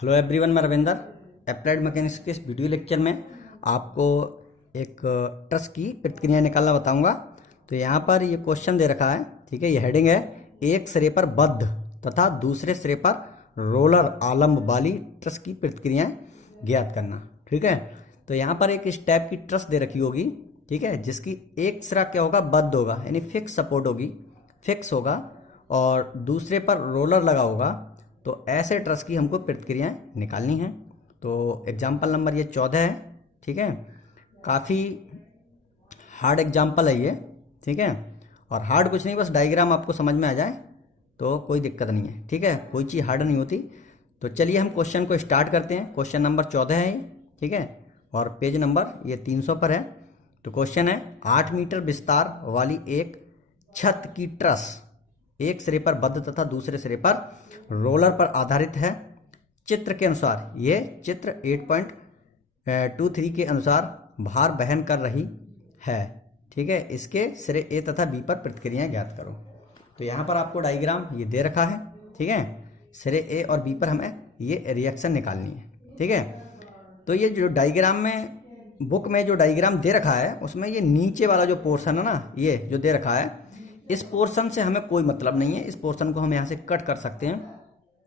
Hello everyone, मैं Ravinder. Applied mechanics के इस वीडियो लेक्चर में आपको एक ट्रस की प्रतिक्रिया निकालना बताऊंगा। तो यहाँ पर ये क्वेश्चन दे रखा है, ठीक है। ये हेडिंग है, एक सिरे पर बद्ध तथा दूसरे सिरे पर रोलर आलम्ब वाली ट्रस की प्रतिक्रियाएं ज्ञात करना, ठीक है। तो यहाँ पर एक इस टाइप की ट्रस दे रखी होगी, ठीक है, जिसकी एक सिरा क्या होगा, बद्ध होगा, यानी फिक्स सपोर्ट होगी, फिक्स होगा, और दूसरे पर रोलर लगा होगा। तो ऐसे ट्रस की हमको प्रतिक्रियाएं निकालनी है। तो एग्जाम्पल नंबर ये 14 है, ठीक है। काफ़ी हार्ड एग्जाम्पल है ये, ठीक है। और हार्ड कुछ नहीं, बस डायग्राम आपको समझ में आ जाए तो कोई दिक्कत नहीं है, ठीक है। कोई चीज़ हार्ड नहीं होती। तो चलिए हम क्वेश्चन को स्टार्ट करते हैं। क्वेश्चन नंबर 14 है ये, ठीक है, और पेज नंबर ये 300 पर है। तो क्वेश्चन है, 8 मीटर विस्तार वाली एक छत की ट्रस एक सिरे पर बद्ध तथा दूसरे सिरे पर रोलर पर आधारित है। चित्र के अनुसार, ये चित्र 8.23 के अनुसार भार वहन कर रही है, ठीक है। इसके सिरे ए तथा बी पर प्रतिक्रियाएं ज्ञात करो। तो यहाँ पर आपको डायग्राम ये दे रखा है, ठीक है। सिरे ए और बी पर हमें ये रिएक्शन निकालनी है, ठीक है। तो ये जो डायग्राम में, बुक में जो डायग्राम दे रखा है, उसमें ये नीचे वाला जो पोर्शन है ना, ये जो दे रखा है, इस पोर्शन से हमें कोई मतलब नहीं है। इस पोर्शन को हम यहाँ से कट कर सकते हैं,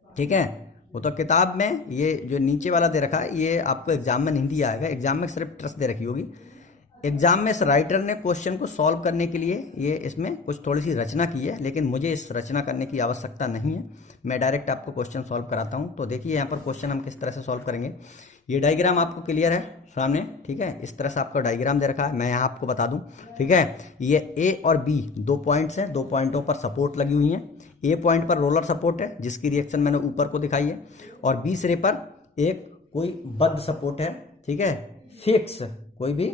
ठीक है। वो तो किताब में ये जो नीचे वाला दे रखा है, ये आपको एग्जाम में नहीं दिया आएगा। एग्जाम में सिर्फ ट्रस दे रखी होगी। एग्जाम में इस राइटर ने क्वेश्चन को सॉल्व करने के लिए ये इसमें कुछ थोड़ी सी रचना की है, लेकिन मुझे इस रचना करने की आवश्यकता नहीं है। मैं डायरेक्ट आपको क्वेश्चन सॉल्व कराता हूँ। तो देखिए यहाँ पर क्वेश्चन हम किस तरह से सॉल्व करेंगे। ये डायग्राम आपको क्लियर है सामने, ठीक है। इस तरह से आपका डायग्राम दे रखा है, मैं यहाँ आपको बता दूं, ठीक है। ये ए और बी दो पॉइंट्स हैं, दो पॉइंटों पर सपोर्ट लगी हुई हैं। ए पॉइंट पर रोलर सपोर्ट है, जिसकी रिएक्शन मैंने ऊपर को दिखाई है, और बी सिरे पर एक कोई बद्ध सपोर्ट है, ठीक है, फिक्स, कोई भी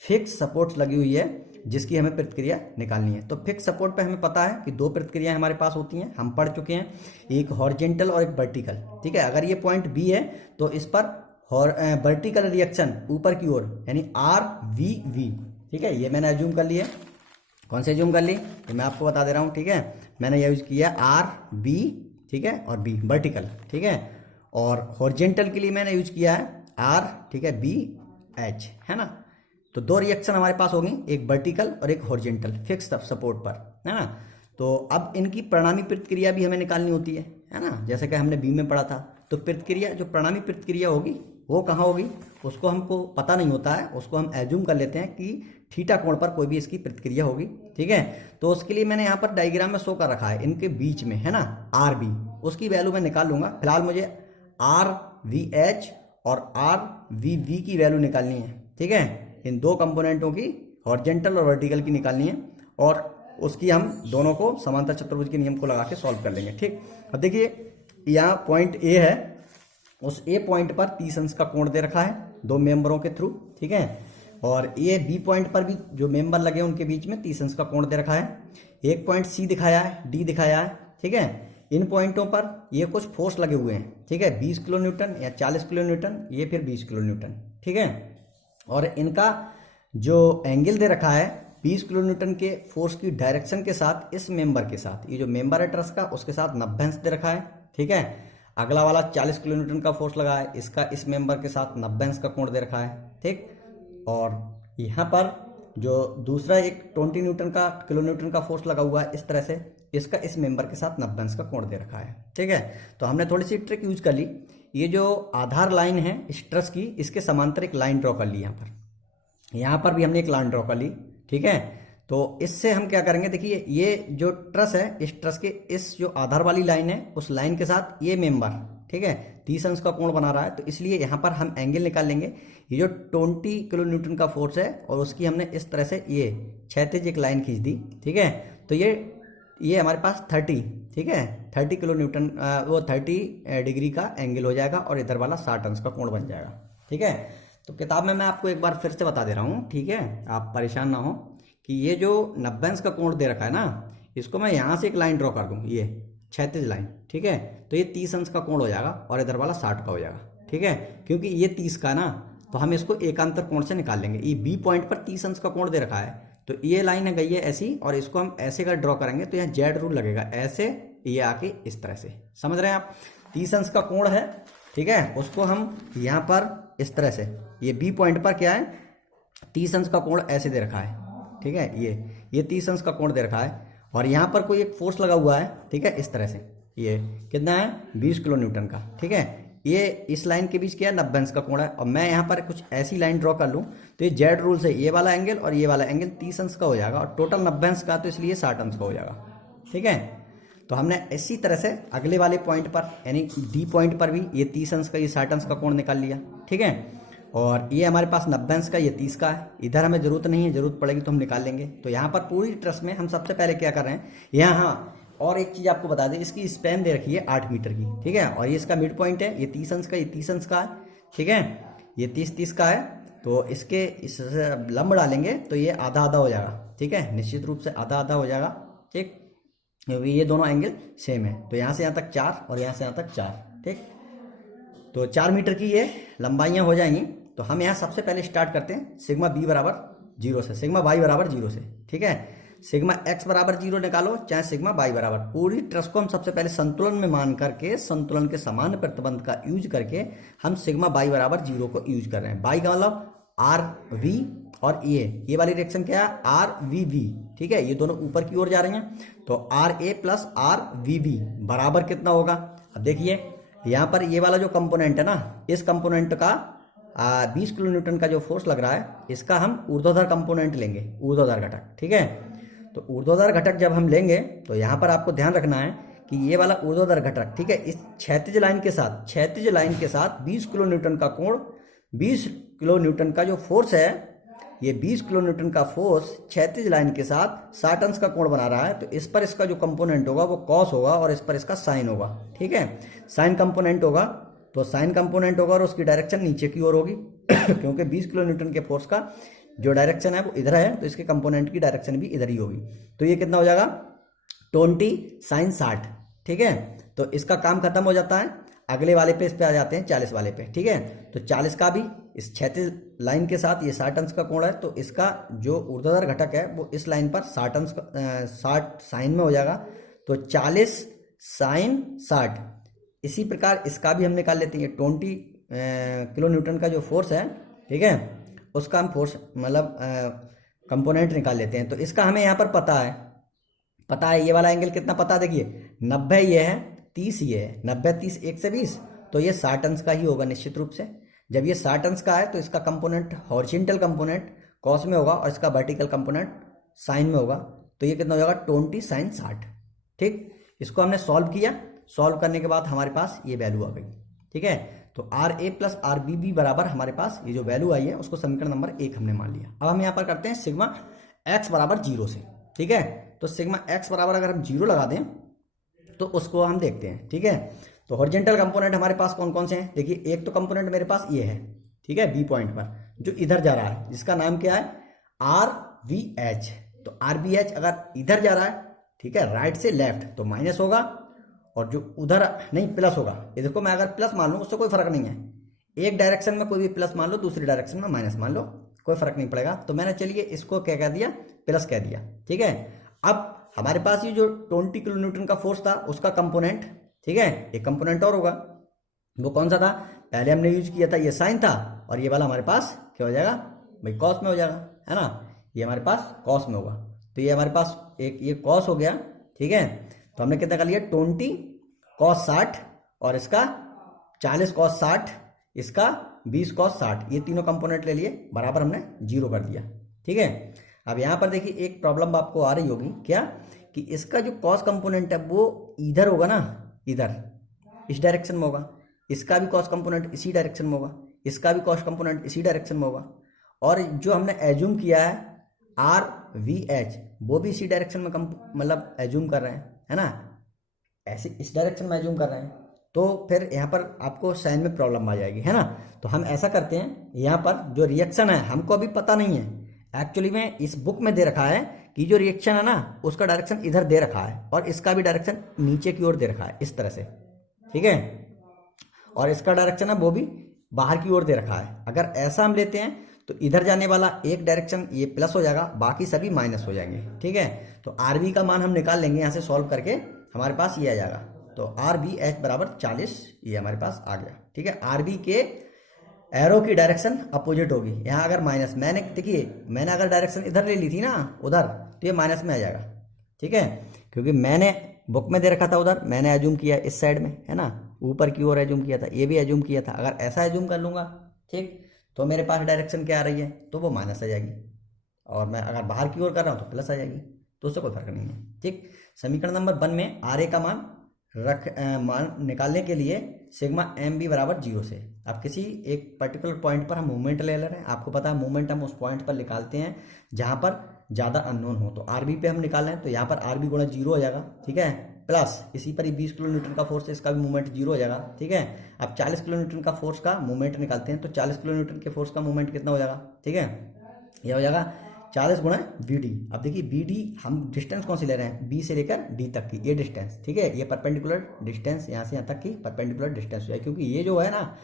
फिक्स सपोर्ट लगी हुई है, जिसकी हमें प्रतिक्रिया निकालनी है। तो फिक्स सपोर्ट पे हमें पता है कि दो प्रतिक्रियाएं हमारे पास होती हैं, हम पढ़ चुके हैं, एक हॉरिजेंटल और एक वर्टिकल, ठीक है। अगर ये पॉइंट बी है तो इस पर वर्टिकल रिएक्शन ऊपर की ओर, यानी आर वी वी, ठीक है। ये मैंने एज्यूम कर लिया। कौन से एज्यूम कर ली, ये मैं आपको बता दे रहा हूँ, ठीक है। मैंने यूज किया आर बी, ठीक है, और बी वर्टिकल, ठीक है। और हॉरिजेंटल के लिए मैंने यूज किया है आर, ठीक है, बी एच, है ना। तो दो रिएक्शन हमारे पास होंगी, एक वर्टिकल और एक हॉरिजेंटल फिक्स सपोर्ट पर, है ना। तो अब इनकी परिणामी प्रतिक्रिया भी हमें निकालनी होती है ना, जैसे कि हमने बी में पढ़ा था। तो प्रतिक्रिया, जो परिणामी प्रतिक्रिया होगी वो कहाँ होगी, उसको हमको पता नहीं होता है। उसको हम एज्यूम कर लेते हैं कि थीटा कोण पर कोई भी इसकी प्रतिक्रिया होगी, ठीक है। तो उसके लिए मैंने यहाँ पर डायग्राम में शो कर रखा है, इनके बीच में, है ना, आर बी, उसकी वैल्यू मैं निकाल लूंगा। फिलहाल मुझे आर वी एच और आर वी वी की वैल्यू निकालनी है, ठीक है। इन दो कंपोनेंटों की, हॉरिजेंटल और वर्टिकल की निकालनी है, और उसकी हम दोनों को समांतर चतुर्भुज के नियम को लगा के सॉल्व कर लेंगे, ठीक। अब देखिए, यहाँ पॉइंट ए है, उस ए पॉइंट पर 30 अंश का कोण दे रखा है दो मेंबरों के थ्रू, ठीक है। और ए बी पॉइंट पर भी जो मेंबर लगे हैं उनके बीच में 30 अंश का कोण दे रखा है। एक पॉइंट सी दिखाया है, डी दिखाया है, ठीक है। इन पॉइंटों पर ये कुछ फोर्स लगे हुए हैं, ठीक है, 20 किलो न्यूटन या 40 किलो न्यूटन, ये फिर 20 किलो न्यूटन, ठीक है। और इनका जो एंगल दे रखा है 20 किलो न्यूटन के फोर्स की डायरेक्शन के साथ, इस मेंबर के साथ, ये जो मेंबर है ट्रस का, उसके साथ 90 अंश दे रखा है, ठीक है। अगला वाला 40 किलो न्यूटन का फोर्स लगा है, इसका इस मेंबर के साथ 90 अंश का कोण दे रखा है, ठीक। और यहाँ पर जो दूसरा एक 20 न्यूटन का, किलो न्यूटन का फोर्स लगा हुआ है इस तरह से, इसका इस मेंबर के साथ 90 अंश का कोण दे रखा है, ठीक है। तो हमने थोड़ी सी ट्रिक यूज कर ली। ये जो आधार लाइन है इस ट्रस की, इसके समांतर एक लाइन ड्रॉ कर ली। यहाँ पर भी हमने एक लाइन ड्रॉ कर ली, ठीक है। तो इससे हम क्या करेंगे, देखिए, ये जो ट्रस है, इस ट्रस के इस जो आधार वाली लाइन है, उस लाइन के साथ ये मेंबर, ठीक है, 30 अंश का कोण बना रहा है। तो इसलिए यहाँ पर हम एंगल निकाल लेंगे। ये जो 20 किलो न्यूटन का फोर्स है, और उसकी हमने इस तरह से ये क्षैतिज एक लाइन खींच दी, ठीक है। तो ये हमारे पास 30, ठीक है, 30 किलो न्यूटन, वो 30 डिग्री का एंगल हो जाएगा, और इधर वाला 60 अंश का कोण बन जाएगा, ठीक है। तो किताब में मैं आपको एक बार फिर से बता दे रहा हूँ, ठीक है, आप परेशान ना हो, कि ये जो 90 अंश का कोण दे रखा है ना, इसको मैं यहाँ से एक लाइन ड्रॉ कर दूँ, ये क्षैतिज लाइन, ठीक है। तो ये 30 अंश का कोण हो जाएगा, और इधर वाला 60 का हो जाएगा, ठीक है। क्योंकि ये 30 का ना, तो हम इसको एकांतर कोण से निकाल लेंगे। ये बी पॉइंट पर 30 अंश का कोण दे रखा है, तो ये लाइन है गई है ऐसी, और इसको हम ऐसे का ड्रॉ करेंगे, तो यहाँ जेड रूल लगेगा, ऐसे ये आके इस तरह से, समझ रहे हैं आप। 30 अंश का कोण है, ठीक है, उसको हम यहाँ पर इस तरह से, ये बी पॉइंट पर क्या है, 30 अंश का कोण ऐसे दे रखा है, ठीक है, ये 30 अंश का कोण दे रखा है, और यहाँ पर कोई एक फोर्स लगा हुआ है, ठीक है, इस तरह से, ये कितना है 20 किलो न्यूटन का, ठीक है, ये इस लाइन के बीच क्या है 90 अंश का कोण है, और मैं यहाँ पर कुछ ऐसी लाइन ड्रॉ कर लूँ तो ये जेड रूल से ये वाला एंगल और ये वाला एंगल 30 अंश का हो जाएगा, और टोटल 90 अंश का, तो इसलिए 60 अंश का हो जाएगा, ठीक है। तो हमने इसी तरह से अगले वाले पॉइंट पर यानी डी पॉइंट पर भी ये 30 अंश का ये 60 अंश का कोण निकाल लिया, ठीक है, और ये हमारे पास 90 अंश का ये 30 का है, इधर हमें जरूरत नहीं है, जरूरत पड़ेगी तो हम निकाल लेंगे। तो यहाँ पर पूरी ट्रस में हम सबसे पहले क्या कर रहे हैं, यहाँ हाँ और एक चीज़ आपको बता दें, इसकी स्पैन दे रखी है 8 मीटर की, ठीक है, और ये इसका मिड पॉइंट है, ये 30 अंश का, ये 30 अंश का है, ठीक है, ये 30-30 का है, तो इसके इस लंब डालेंगे तो ये आधा आधा हो जाएगा, ठीक है, निश्चित रूप से आधा आधा हो जाएगा, ठीक, क्योंकि ये दोनों एंगल सेम है। तो यहाँ से यहाँ तक 4 और यहाँ से यहाँ तक 4, ठीक, तो 4 मीटर की ये लंबाइयाँ हो जाएंगी। तो हम यहाँ सबसे पहले स्टार्ट करते हैं सिग्मा बी बराबर 0 से, सिग्मा वाई बराबर 0 से, ठीक है, सिग्मा एक्स बराबर 0 निकालो चाहे सिग्मा वाई बराबर, पूरी ट्रस को हम सबसे पहले संतुलन में मान करके, संतुलन के समान प्रतिबंध का यूज करके हम सिग्मा वाई बराबर 0 को यूज कर रहे हैं। वाई का मतलब आर वी, और ये वाली रिएक्शन क्या है आर वी वी, ठीक है, ये दोनों ऊपर की ओर जा रही हैं, तो R A plus R V V बराबर कितना होगा। अब देखिए यहाँ पर ये वाला जो कंपोनेंट है ना, इस कंपोनेंट का 20 किलो न्यूटन का जो फोर्स लग रहा है, इसका हम ऊर्ध्वाधर कंपोनेंट लेंगे, ऊर्ध्वाधर घटक, ठीक है। तो ऊर्ध्वाधर घटक जब हम लेंगे तो यहाँ पर आपको ध्यान रखना है कि ये वाला ऊर्ध्वाधर घटक, ठीक है, इस क्षैतिज लाइन के साथ 20 किलो न्यूटन का कोण, 20 किलो न्यूटन का जो फोर्स है, ये 20 किलो न्यूटन का फोर्स क्षैतिज लाइन के साथ 60 अंश का कोण बना रहा है। तो इस पर इसका जो कंपोनेंट होगा वो कॉस होगा और इस पर इसका साइन होगा, ठीक है, साइन कंपोनेंट होगा, तो साइन कंपोनेंट होगा और उसकी डायरेक्शन नीचे की ओर होगी क्योंकि 20 किलो न्यूटन के फोर्स का जो डायरेक्शन है वो इधर है, तो इसके कंपोनेंट की डायरेक्शन भी इधर ही होगी। तो ये कितना हो जाएगा 20 साइन 60, ठीक है, तो इसका काम खत्म हो जाता है। अगले वाले पे इस पे आ जाते हैं 40 वाले पे, ठीक है, तो 40 का भी इस क्षैतिज लाइन के साथ ये 60 अंश का कोण है, तो इसका जो ऊर्ध्वाधर घटक है वो इस लाइन पर 60 अंश 60 साइन में हो जाएगा, तो 40 साइन 60। इसी प्रकार इसका भी हम निकाल लेते हैं, 20 किलो न्यूटन का जो फोर्स है, ठीक है, उसका हम फोर्स मतलब कंपोनेंट निकाल लेते हैं। तो इसका हमें यहाँ पर पता है ये वाला एंगल कितना पता, देखिए 90 ये है, 30 ये है, 90 30 120, तो ये 60 अंश का ही होगा निश्चित रूप से। जब ये 60 अंश का है तो इसका कंपोनेंट हॉरिजॉन्टल कंपोनेंट कॉस में होगा और इसका वर्टिकल कंपोनेंट साइन में होगा, तो ये कितना हो जाएगा 20 साइन 60, ठीक। इसको हमने सॉल्व किया, सॉल्व करने के बाद हमारे पास ये वैल्यू आ गई, ठीक है, तो R A plus R B B बराबर हमारे पास ये जो वैल्यू आई है उसको समीकरण नंबर 1 हमने मान लिया। अब हम यहाँ पर करते हैं सिग्मा एक्स बराबर 0 से, ठीक है, तो सिग्मा एक्स बराबर अगर हम 0 लगा दें तो उसको हम देखते हैं, ठीक है। तो हॉरिजॉन्टल कंपोनेंट हमारे पास कौन कौन से हैं, देखिए एक तो कंपोनेंट मेरे पास ये है, ठीक है, बी पॉइंट पर जो इधर जा रहा है, जिसका नाम क्या है आर वी एच। तो आर बी एच अगर इधर जा रहा है, ठीक है, राइट से लेफ्ट, तो माइनस होगा, और जो उधर नहीं प्लस होगा। ये देखो मैं अगर प्लस मान लूँ उससे कोई फर्क नहीं है, एक डायरेक्शन में कोई भी प्लस मान लो, दूसरी डायरेक्शन में माइनस मान लो, कोई फर्क नहीं पड़ेगा। तो मैंने चलिए इसको क्या कह दिया, प्लस कह दिया, ठीक है। अब हमारे पास ये जो 20 किलो न्यूटन का फोर्स था उसका कंपोनेंट, ठीक है, एक कंपोनेंट और होगा, वो कौन सा था, पहले हमने यूज किया था ये साइन था, और ये वाला हमारे पास क्या हो जाएगा भाई कॉस में हो जाएगा, है ना, ये हमारे पास कॉस में होगा। तो ये हमारे पास एक ये कॉस हो गया, ठीक है, तो हमने कितना कर लिया 20 कॉस 60 और इसका 40 कॉस 60, इसका 20 कॉस 60, ये तीनों कंपोनेंट ले लिए, बराबर हमने 0 कर दिया, ठीक है। अब यहाँ पर देखिए एक प्रॉब्लम आपको आ रही होगी, क्या कि इसका जो कॉस कंपोनेंट है वो इधर होगा ना, इधर इस डायरेक्शन में होगा, इसका भी कॉस कंपोनेंट इसी डायरेक्शन में होगा, इसका भी कॉस कंपोनेंट इसी डायरेक्शन में होगा, और जो हमने एज्यूम किया है आर वी एच वो भी इसी डायरेक्शन में मतलब एज्यूम कर रहे हैं, है ना, ऐसे इस डायरेक्शन में एज्यूम कर रहे हैं, तो फिर यहाँ पर आपको साइन में प्रॉब्लम आ जाएगी, है ना। तो हम ऐसा करते हैं, यहाँ पर जो रिएक्शन है हमको अभी पता नहीं है, एक्चुअली में इस बुक में दे रखा है कि जो रिएक्शन है ना उसका डायरेक्शन इधर दे रखा है और इसका भी डायरेक्शन नीचे की ओर दे रखा है इस तरह से, ठीक है, और इसका डायरेक्शन है वो भी बाहर की ओर दे रखा है। अगर ऐसा हम लेते हैं तो इधर जाने वाला एक डायरेक्शन ये प्लस हो जाएगा, बाकी सभी माइनस हो जाएंगे, ठीक है। तो आर बी का मान हम निकाल लेंगे यहाँ से सॉल्व करके, हमारे पास ये आ जाएगा, तो आर बी एच बराबर 40 ये हमारे पास आ गया। ठीक है। आरबी के एरो की डायरेक्शन अपोजिट होगी। यहाँ अगर माइनस, मैंने देखिए मैंने अगर डायरेक्शन इधर ले ली थी ना उधर, तो ये माइनस में आ जाएगा, ठीक है, क्योंकि मैंने बुक में दे रखा था उधर, मैंने एज्यूम किया इस साइड में, है ना, ऊपर की ओर एज्यूम किया था, ये भी एज्यूम किया था। अगर ऐसा एज्यूम कर लूंगा, ठीक, तो मेरे पास डायरेक्शन क्या आ रही है, तो वो माइनस आ जाएगी, और मैं अगर बाहर की ओर कर रहा हूँ तो प्लस आ जाएगी, तो उससे कोई फर्क नहीं है, ठीक। समीकरण नंबर 1 में आर ए का मान निकालने के लिए सिग्मा एम बी बराबर 0 से, अब किसी एक पर्टिकुलर पॉइंट पर हम मूवमेंट ले रहे हैं, आपको पता है मूवमेंट हम उस पॉइंट पर निकालते हैं जहां पर ज़्यादा अननोन हो, तो आर बी पे हम निकाल रहे हैं, तो यहाँ पर आर बी गुणा 0 हो जाएगा, ठीक है, प्लस इसी पर ही 20 किलो न्यूटन का फोर्स है, इसका भी मूवमेंट 0 हो जाएगा, ठीक है। अब 40 किलो न्यूटन का फोर्स का मूवमेंट निकालते हैं, तो 40 किलो न्यूटन के फोर्स का मूवमेंट कितना हो जाएगा, ठीक है, यह हो जाएगा 40 गुणा बी डी। अब देखिए बी डी हम डिस्टेंस कौन सी ले रहे हैं, बी से लेकर डी तक की ये डिस्टेंस, ठीक है, ये परपेंडिकुलर डिस्टेंस यहाँ से यहाँ तक की परपेंडिकुलर डिस्टेंस है, क्योंकि ये जो है ना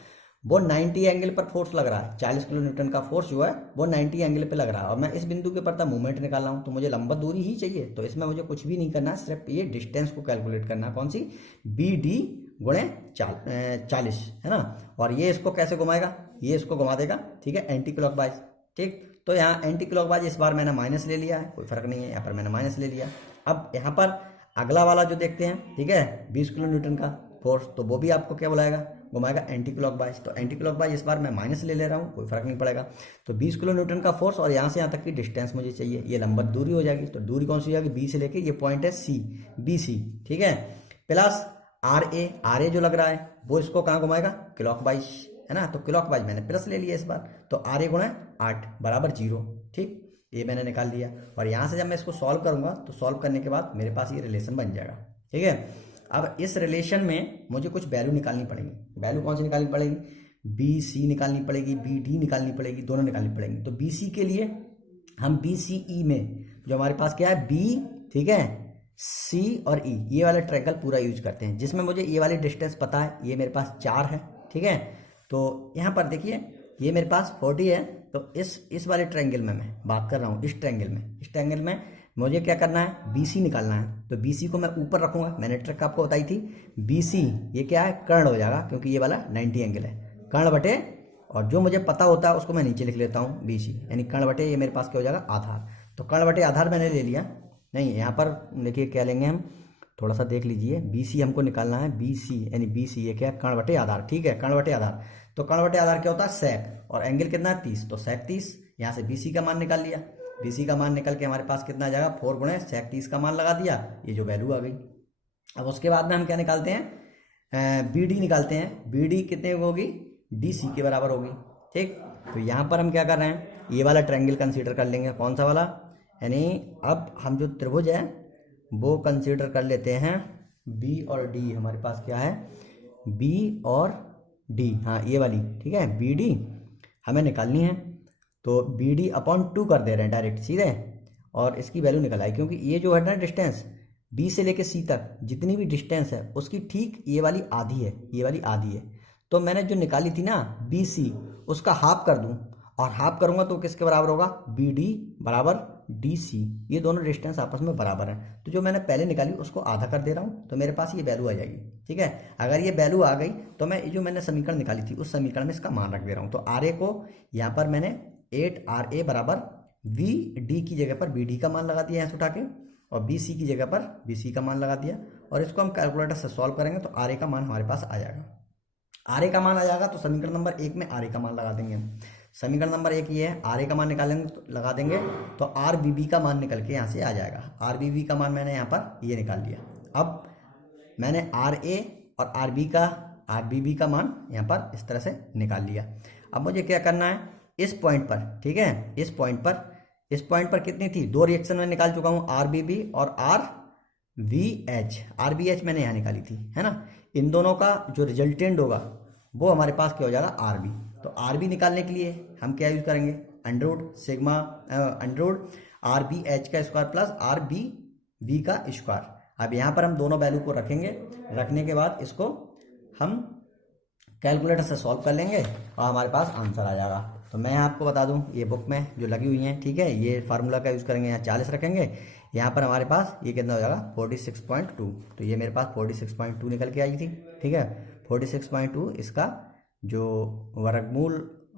वो 90 एंगल पर फोर्स लग रहा है, 40 किलो न्यूटन का फोर्स जो है वो 90 एंगल पे लग रहा है, और मैं इस बिंदु के पर मूवमेंट निकाल रहा हूँ, तो मुझे लंबा दूरी ही चाहिए, तो इसमें मुझे कुछ भी नहीं करना, सिर्फ ये डिस्टेंस को कैलकुलेट करना, कौन सी, बी डी गुणे 40, है ना, और ये इसको कैसे घुमाएगा, ये इसको घुमा देगा, ठीक है, एंटी क्लॉकवाइज, ठीक। तो यहाँ एंटी क्लॉकवाइज इस बार मैंने माइनस ले लिया है, कोई फर्क नहीं है, यहाँ पर मैंने माइनस ले लिया। अब यहाँ पर अगला वाला जो देखते हैं, ठीक है, 20 किलो न्यूटन का फोर्स, तो वो भी आपको क्या बुलाएगा, घुमाएगा एंटी क्लॉकवाइज, तो एंटी क्लॉकवाइज इस बार मैं माइनस ले रहा हूँ, कोई फर्क नहीं पड़ेगा। तो 20 किलो न्यूटन का फोर्स और यहाँ से यहाँ तक की डिस्टेंस मुझे चाहिए, ये लंबा दूरी हो जाएगी, तो दूरी कौन सी हो जाएगी, बी से लेके ये पॉइंट है सी, बी सी, ठीक है, प्लस आर ए जो लग रहा है वो इसको कहाँ घुमाएगा, क्लॉकवाइज, है ना, तो क्लॉकवाइज मैंने प्लस ले लिया इस बार, तो आर ए गुणा 8 बराबर 0, ठीक, ये मैंने निकाल लिया। और यहाँ से जब मैं इसको सॉल्व करूंगा तो सॉल्व करने के बाद मेरे पास ये रिलेशन बन जाएगा, ठीक है। अब इस रिलेशन में मुझे कुछ वैल्यू निकालनी पड़ेगी, वैल्यू कौन सी निकालनी पड़ेगी, बी सी निकालनी पड़ेगी, बी डी निकालनी पड़ेगी, दोनों निकालनी पड़ेगी। तो बी सी के लिए हम बी सी ई में जो हमारे पास क्या है, बी, ठीक है, सी और ई, ये वाला ट्रायंगल पूरा यूज करते हैं, जिसमें मुझे ये वाली डिस्टेंस पता है, ये मेरे पास 4 है, ठीक है। तो यहाँ पर देखिए ये मेरे पास 40 है, तो इस वाले ट्रायंगल में मैं बात कर रहा हूँ, इस ट्रायंगल में मुझे क्या करना है, BC निकालना है, तो BC को मैं ऊपर रखूंगा, मैंने ट्रिक आपको बताई थी, BC ये क्या है, कर्ण हो जाएगा, क्योंकि ये वाला 90 एंगल है, कर्ण बटे, और जो मुझे पता होता है उसको मैं नीचे लिख लेता हूँ BC, यानी कर्ण बटे, ये मेरे पास क्या हो जाएगा, आधार। तो कर्ण बटे आधार मैंने ले लिया, नहीं यहाँ पर देखिए क्या लेंगे हम, थोड़ा सा देख लीजिए, BC हमको निकालना है, BC यानी BC ये क्या है, कर्ण बटे आधार, ठीक है, कर्ण बटे आधार। तो कर्ण बटे आधार क्या होता है, सेक, और एंगल कितना है 30, तो सेक 30, यहाँ से BC का मान निकाल लिया, BC का मान निकल के हमारे पास कितना आ जाएगा, 4 गुणे सेक 30 का मान लगा दिया, ये जो वैल्यू आ गई। अब उसके बाद में हम क्या निकालते हैं, BD निकालते हैं, BD कितने होगी, DC के बराबर होगी, ठीक। तो यहाँ पर हम क्या कर रहे हैं, ये वाला ट्रायंगल कंसीडर कर लेंगे, कौन सा वाला, यानी अब हम जो त्रिभुज है वो कंसीडर कर लेते हैं, B और D, हमारे पास क्या है, B और D, हाँ ये वाली, ठीक है, BD हमें निकालनी है, तो BD अपॉन 2 कर दे रहे हैं डायरेक्ट सीधे, और इसकी वैल्यू निकल आई, क्योंकि ये जो है ना डिस्टेंस B से लेके C तक जितनी भी डिस्टेंस है उसकी ठीक ये वाली आधी है, ये वाली आधी है, तो मैंने जो निकाली थी ना BC उसका हाफ कर दूं, और हाफ करूंगा तो किसके बराबर होगा, BD बराबर DC, ये दोनों डिस्टेंस आपस में बराबर हैं, तो जो मैंने पहले निकाली उसको आधा कर दे रहा हूँ, तो मेरे पास ये वैल्यू आ जाएगी, ठीक है। अगर ये वैल्यू आ गई तो मैं जो मैंने समीकरण निकाली थी उस समीकरण में इसका मान रख दे रहा हूँ, तो RA को यहाँ पर मैंने 8RA बराबर VD की जगह पर BD का मान लगा दिया यहाँ से उठा के, और BC की जगह पर BC का मान लगा दिया, और इसको हम कैलकुलेटर से सॉल्व करेंगे तो RA का मान हमारे पास आ जाएगा, RA का मान आ जाएगा, तो समीकरण नंबर 1 में RA का मान लगा देंगे हम। समीकरण नंबर 1 ये है, RA का मान निकालेंगे तो लगा देंगे, तो RBB का मान निकल के यहाँ से आ जाएगा, RBB का मान मैंने यहाँ पर ये निकाल लिया। अब मैंने RA और RBB का मान यहाँ पर इस तरह से निकाल लिया। अब मुझे क्या करना है, इस पॉइंट पर, ठीक है, इस पॉइंट पर कितनी थी, 2 रिएक्शन में निकाल चुका हूँ, RBB और RBH मैंने यहाँ निकाली थी, है ना। इन दोनों का जो रिजल्टेंट होगा वो हमारे पास क्या हो जाएगा, RB। तो RB निकालने के लिए हम क्या यूज करेंगे, अंडररूट सिग्मा अंडररूट RBH का स्क्वायर प्लस RBB का स्क्वायर। अब यहाँ पर हम दोनों वैल्यू को रखेंगे, रखने के बाद इसको हम कैलकुलेटर से सॉल्व कर लेंगे और हमारे पास आंसर आ जाएगा। तो मैं आपको बता दूं, ये बुक में जो लगी हुई हैं, ठीक है, ये फार्मूला का यूज़ करेंगे, यहाँ 40 रखेंगे, यहाँ पर हमारे पास ये कितना हो जाएगा 46.2, तो ये मेरे पास 46.2 निकल के आई थी, ठीक है, 46.2 इसका जो वर्गमूल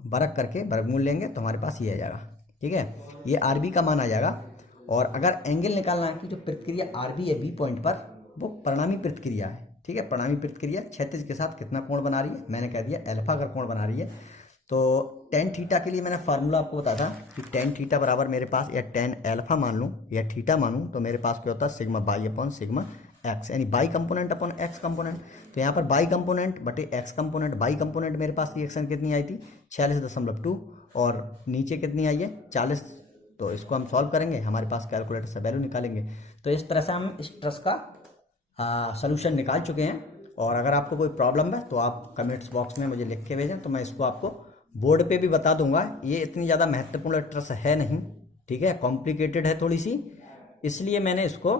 वर्ग करके वर्गमूल लेंगे तो हमारे पास ये आ जाएगा। ठीक है, ये आर बी का मान आ जाएगा। और अगर एंगल निकालना है कि जो प्रतिक्रिया आर बी है बी पॉइंट पर, वो परिणामी प्रतिक्रिया है। ठीक है, परिणामी प्रतिक्रिया क्षैतिज के साथ कितना कोण बना रही है, मैंने कह दिया अल्फा अगर कोण बना रही है तो टेन थीटा के लिए मैंने फार्मूला आपको बताया था कि टेन थीटा बराबर मेरे पास, या टेन अल्फा मान लूँ या थीटा मानूँ, तो मेरे पास क्या होता है sigma Y upon sigma X, यानी Y component upon X component. तो यहाँ पर बाई कंपोनेंट बटे एक्स कंपोनेंट, बाई कंपोनेंट मेरे पास रिएक्शन कितनी आई थी 46.2 और नीचे कितनी आई है 40। तो इसको हम सॉल्व करेंगे, हमारे पास कैलकुलेटर से वैल्यू निकालेंगे। तो इस तरह से हम इस ट्रस का सॉल्यूशन निकाल चुके हैं। और अगर आपको कोई प्रॉब्लम है तो आप कमेंट्स बॉक्स में मुझे लिख के भेजें, तो मैं इसको आपको बोर्ड पे भी बता दूंगा। ये इतनी ज़्यादा महत्वपूर्ण ट्रस है नहीं, ठीक है, कॉम्प्लिकेटेड है थोड़ी सी, इसलिए मैंने इसको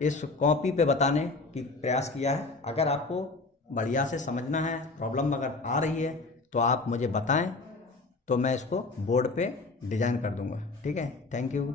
इस कॉपी पे बताने की प्रयास किया है। अगर आपको बढ़िया से समझना है, प्रॉब्लम अगर आ रही है तो आप मुझे बताएं, तो मैं इसको बोर्ड पे डिज़ाइन कर दूंगा। ठीक है, थैंक यू।